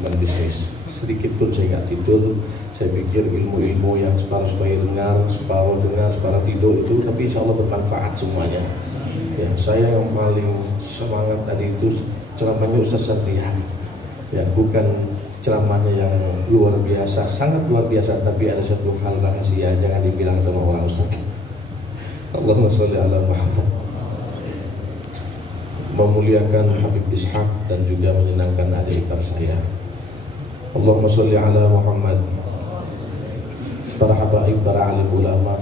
melakukan bisnis. Sedikit pun saya nggak tidur. Saya pikir ilmu-ilmu yang separuh supaya dengar, separuh tidur itu, tapi insya Allah bermanfaat semuanya. Ya, saya yang paling semangat tadi itu ceramahnya Ustaz Satrihan. Ya, bukan ceramahnya yang luar biasa, sangat luar biasa, tapi ada satu hal rahasia, jangan dibilang sama orang Ustaz. Allahumma sholli ala Muhammad. Memuliakan Habib Ishaq dan juga menyenangkan adik ipar saya. Allahumma sholli ala Muhammad. Para habaib, para alim ulama,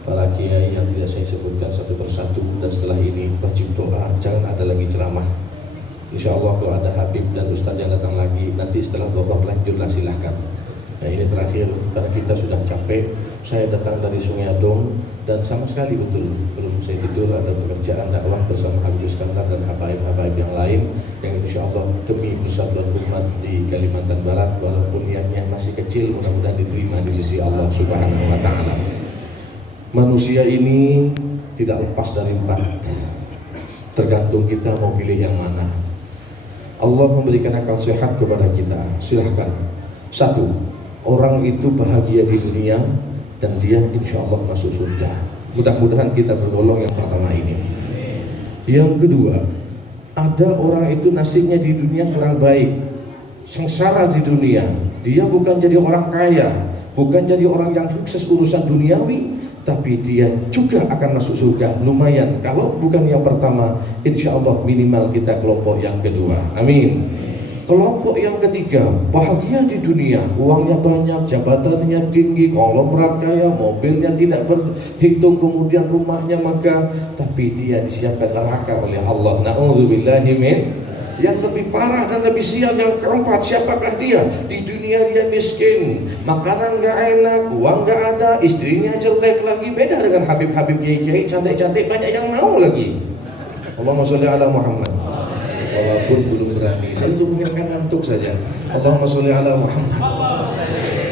para kiai yang tidak saya sebutkan satu persatu, dan setelah ini wajib doa, jangan ada lagi ceramah. Insya Allah kalau ada Habib dan Ustadz yang datang lagi, nanti setelah dhuhur lanjutlah silahkan. Nah ini terakhir, karena kita sudah capek. Saya datang dari Sungai Adong dan sama sekali betul belum saya tidur, ada pekerjaan dakwah bersama Habib Iskandar dan habaib-habaib yang lain yang insya Allah demi persatuan umat di Kalimantan Barat, walaupun niatnya masih kecil, mudah-mudahan diterima di sisi Allah Subhanahu wa Ta'ala. Manusia ini tidak lepas dari empat, tergantung kita mau pilih yang mana. Allah memberikan akal sehat kepada kita, silahkan. Satu, orang itu bahagia di dunia dan dia insya Allah masuk surga. Mudah-mudahan kita tergolong yang pertama ini. Yang kedua, ada orang itu nasibnya di dunia kurang baik, sengsara di dunia. Dia bukan jadi orang kaya, bukan jadi orang yang sukses urusan duniawi, tapi dia juga akan masuk surga. Lumayan, kalau bukan yang pertama, insya Allah minimal kita kelompok yang kedua. Amin. Kelompok yang ketiga, bahagia di dunia, uangnya banyak, jabatannya tinggi, konglomerat kaya, mobilnya tidak berhitung, kemudian rumahnya megah, tapi dia disiapkan neraka oleh Allah. Na'udzubillahi min. Yang lebih parah dan lebih sial yang keempat, siapakah dia? Di dunia dia miskin, makanan gak enak, uang gak ada, istrinya jelek lagi. Beda dengan Habib-Habib kiai-kiai cantik-cantik, banyak yang mau lagi. Allahumma sholli ala Muhammad. Walaupun belum berani, saya untuk menghilangkan ngantuk saja. Allahumma sholli ala Muhammad.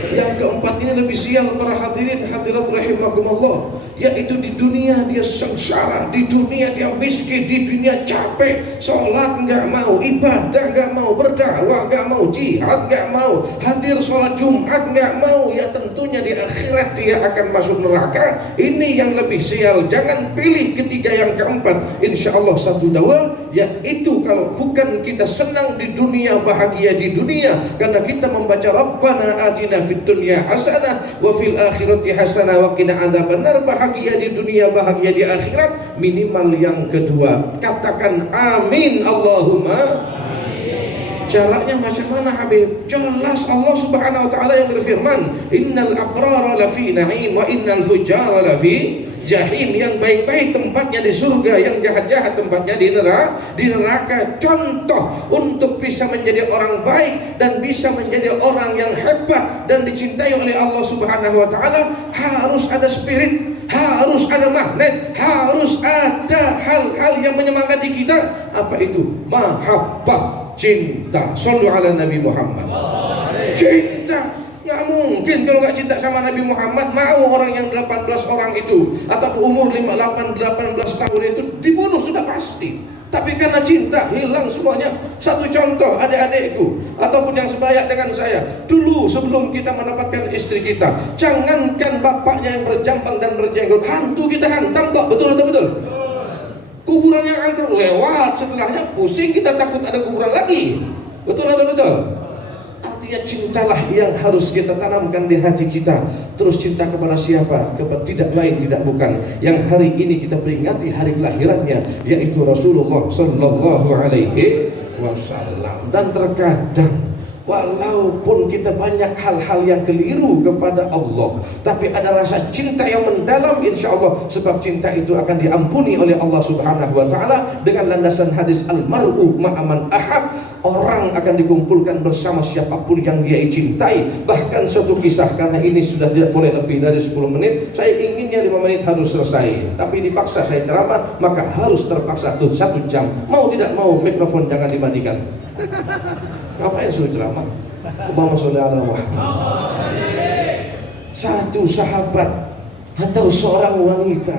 Yang keempat ini lebih sial para hadirin hadirat rahimakumullah, yaitu di dunia dia sengsara, di dunia dia miskin, di dunia capek, sholat nggak mau, ibadah nggak mau, berdakwah nggak mau, jihad nggak mau, hadir sholat Jumat nggak mau. Ya tentunya di akhirat dia akan masuk neraka. Ini yang lebih sial. Jangan pilih ketiga yang keempat. Insya Allah satu dawa, yaitu kalau bukan kita senang di dunia, bahagia di dunia, karena kita membaca Rabbana atina fid dunya hasanah wa fil akhirati hasanah wa qina adzabannar. Bahagia di dunia, bahagia di akhirat. Minimal yang kedua, katakan amin Allahumma amin. Caranya macam mana Habib? Jelas Allah Subhanahu wa Ta'ala yang berfirman, innal abrara lafi na'im wa innal fujara lafi jahim. Yang baik-baik tempatnya di surga, yang jahat-jahat tempatnya di neraka. Contoh untuk bisa menjadi orang baik dan bisa menjadi orang yang hebat dan dicintai oleh Allah Subhanahu wa Ta'ala, harus ada spirit, harus ada magnet, harus ada hal-hal yang menyemangati kita. Apa itu? Mahabbah, cinta. Shallu ala Nabi Muhammad. Cinta. Nggak mungkin kalau nggak cinta sama Nabi Muhammad. Mau orang yang 18 orang itu atau umur 18 tahun itu dibunuh sudah pasti. Tapi karena cinta hilang semuanya. Satu contoh, adik-adikku ataupun yang sebaya dengan saya, dulu sebelum kita mendapatkan istri kita, jangankan bapaknya yang berjambang dan berjenggot, hantu kita hantam kok. Betul atau betul? Kuburan yang angker lewat, setelahnya pusing, kita takut ada kuburan lagi. Betul atau betul? Artinya cintalah yang harus kita tanamkan di hati kita. Terus cinta kepada siapa? Kepada tidak lain, tidak bukan, yang hari ini kita peringati hari kelahirannya, yaitu Rasulullah Sallallahu Alaihi Wasallam. Dan terkadang walaupun kita banyak hal-hal yang keliru kepada Allah, tapi ada rasa cinta yang mendalam insya Allah. Sebab cinta itu akan diampuni oleh Allah Subhanahu wa Ta'ala dengan landasan hadis al-mar'u ma'aman ahab. Orang akan dikumpulkan bersama siapapun yang dia cintai. Bahkan suatu kisah, karena ini sudah tidak boleh lebih dari 10 menit, saya inginnya 5 menit harus selesai, tapi dipaksa saya ceramah, maka harus terpaksa 1 jam. Mau tidak mau mikrofon jangan dimatikan. Ngapain suruh ceramah? Allahumma sholli ala Muhammad. Satu sahabat atau seorang wanita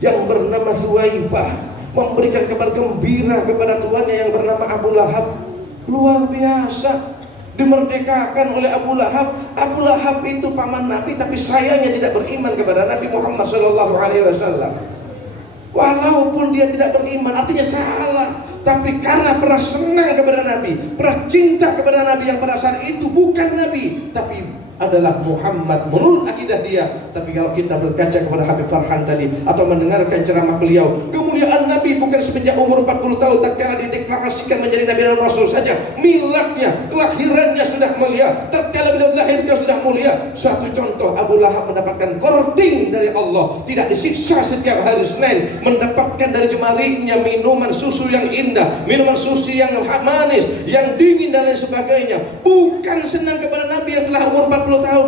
yang bernama Suwaibah memberikan kabar gembira kepada tuannya yang bernama Abu Lahab. Luar biasa. Dimerdekakan oleh Abu Lahab. Abu Lahab itu paman Nabi, tapi sayangnya tidak beriman kepada Nabi Muhammad SAW. Walaupun dia tidak beriman, artinya salah. Tapi karena pernah senang kepada Nabi, pernah cinta kepada Nabi yang pada saat itu bukan Nabi, tapi adalah Muhammad menurut akidah dia. Tapi kalau kita berkaca kepada Habib Farhan tadi atau mendengarkan ceramah beliau, kemuliaan Nabi bukan semenjak umur 40 tahun tatkala dideklarasikan menjadi Nabi dan Rasul saja. Miladnya, kelahirannya sudah mulia. Tatkala beliau dilahirkan sudah mulia. Suatu contoh, Abu Lahab mendapatkan korting dari Allah, tidak disiksa setiap hari Senin, mendapatkan dari jemarinya minuman susu yang indah, minuman susu yang manis, yang dingin dan lain sebagainya. Bukan senang kepada Nabi yang telah umur 40 tahun,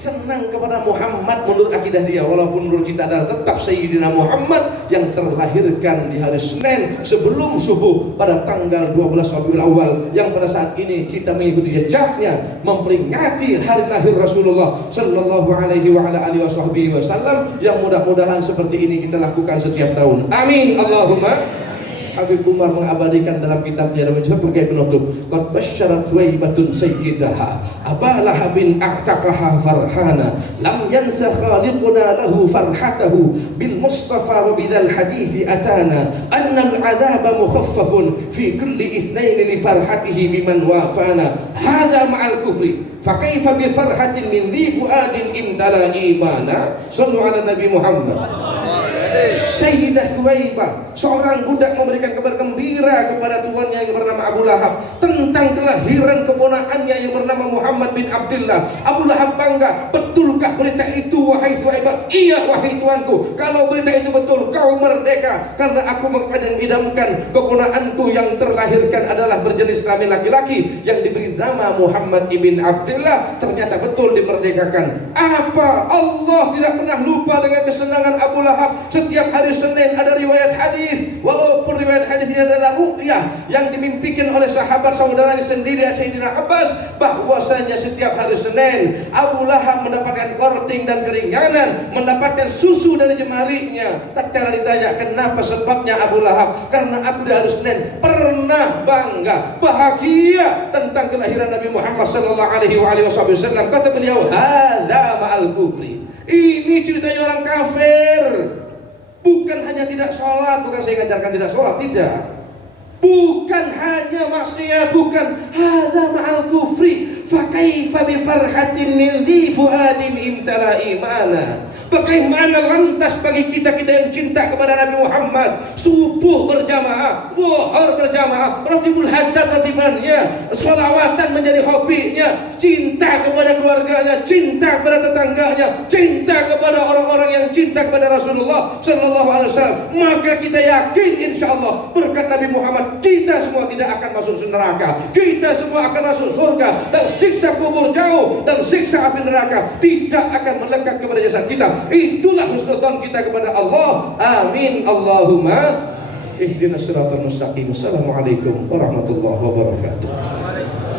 senang kepada Muhammad menurut akidah dia. Walaupun menurut kita adalah tetap Sayyidina Muhammad yang terlahirkan di hari Senin sebelum subuh pada tanggal 12 Rabiul Awal, yang pada saat ini kita mengikuti jejaknya memperingati hari lahir Rasulullah sallallahu alaihi wa ala alihi wasallam, yang mudah-mudahan seperti ini kita lakukan setiap tahun. Amin Allahumma. Habib Umar mengabadikan dalam kitabnya dan sebagai penutup, qad basyarat Thuwaibatun sayyidaha Aba Lahabin a'taqaha farhana lam yansa khaliquna lahu farhatahu bil mustafa wa bidal hadithi atana anna al-'adhaba mukhaffafun fi kulli ithnain li farhatihi biman wafana hadha ma'al kufri fakaifa bi farhatin min dhi fuadin imtala imana. Sallu ala Nabi Muhammad. Sayyidah Thuwaibah, seorang budak, memberikan kabar gembira kepada tuannya yang bernama Abu Lahab tentang kelahiran keponakannya yang bernama Muhammad bin Abdullah. Abu Lahab bangga, betulkah berita itu wahai Thuwaibah? Iya wahai tuanku, kalau berita itu betul kau merdeka, karena aku mengidam-idamkan keponakanku yang terlahirkan adalah berjenis kelamin laki-laki yang diberi nama Muhammad ibn Abdullah. Ternyata betul dimerdekakan. Apa Allah tidak pernah lupa dengan kesenangan Abu Lahab? Setiap hari Senin ada riwayat hadis, walaupun riwayat hadis ini adalah ru'yah yang dimimpikan oleh sahabat saudaranya sendiri Sayyidina Abbas, bahwasanya setiap hari Senin Abu Lahab mendapatkan korting dan keringanan, mendapatkan susu dari jemarinya. Tak cara ditanya kenapa sebabnya Abu Lahab, karena aku di hari Senin pernah bangga, bahagia tentang kelahiran Nabi Muhammad sallallahu alaihi wasallam. Kata beliau, hadza ma'al kufri. Ini ceritanya orang kafir. Bukan hanya tidak sholat, bukan saya ngajarkan tidak sholat, tidak. Bukan hanya maksiat, bukan. Hadza ma'al kufri fa kaifa bi farhatin min dhi fuadin imtala imana. Bagaimana lantas bagi kita yang cinta kepada Nabi Muhammad, subuh berjamaah, zuhur berjamaah, ratibul haddad ratibannya, sholawatan menjadi hobinya, cinta kepada keluarganya, cinta kepada tetangganya, cinta kepada orang-orang yang cinta kepada Rasulullah sallallahu alaihi wasallam. Maka kita yakin insyaallah berkat Nabi Muhammad kita semua tidak akan masuk neraka, kita semua akan masuk surga, dan siksa kubur jauh dan siksa api neraka tidak akan melekat kepada jasad kita. Itulah husnudzon kita kepada Allah. Amin Allahumma ihdinas siratal mustaqim. Assalamualaikum warahmatullahi wabarakatuh.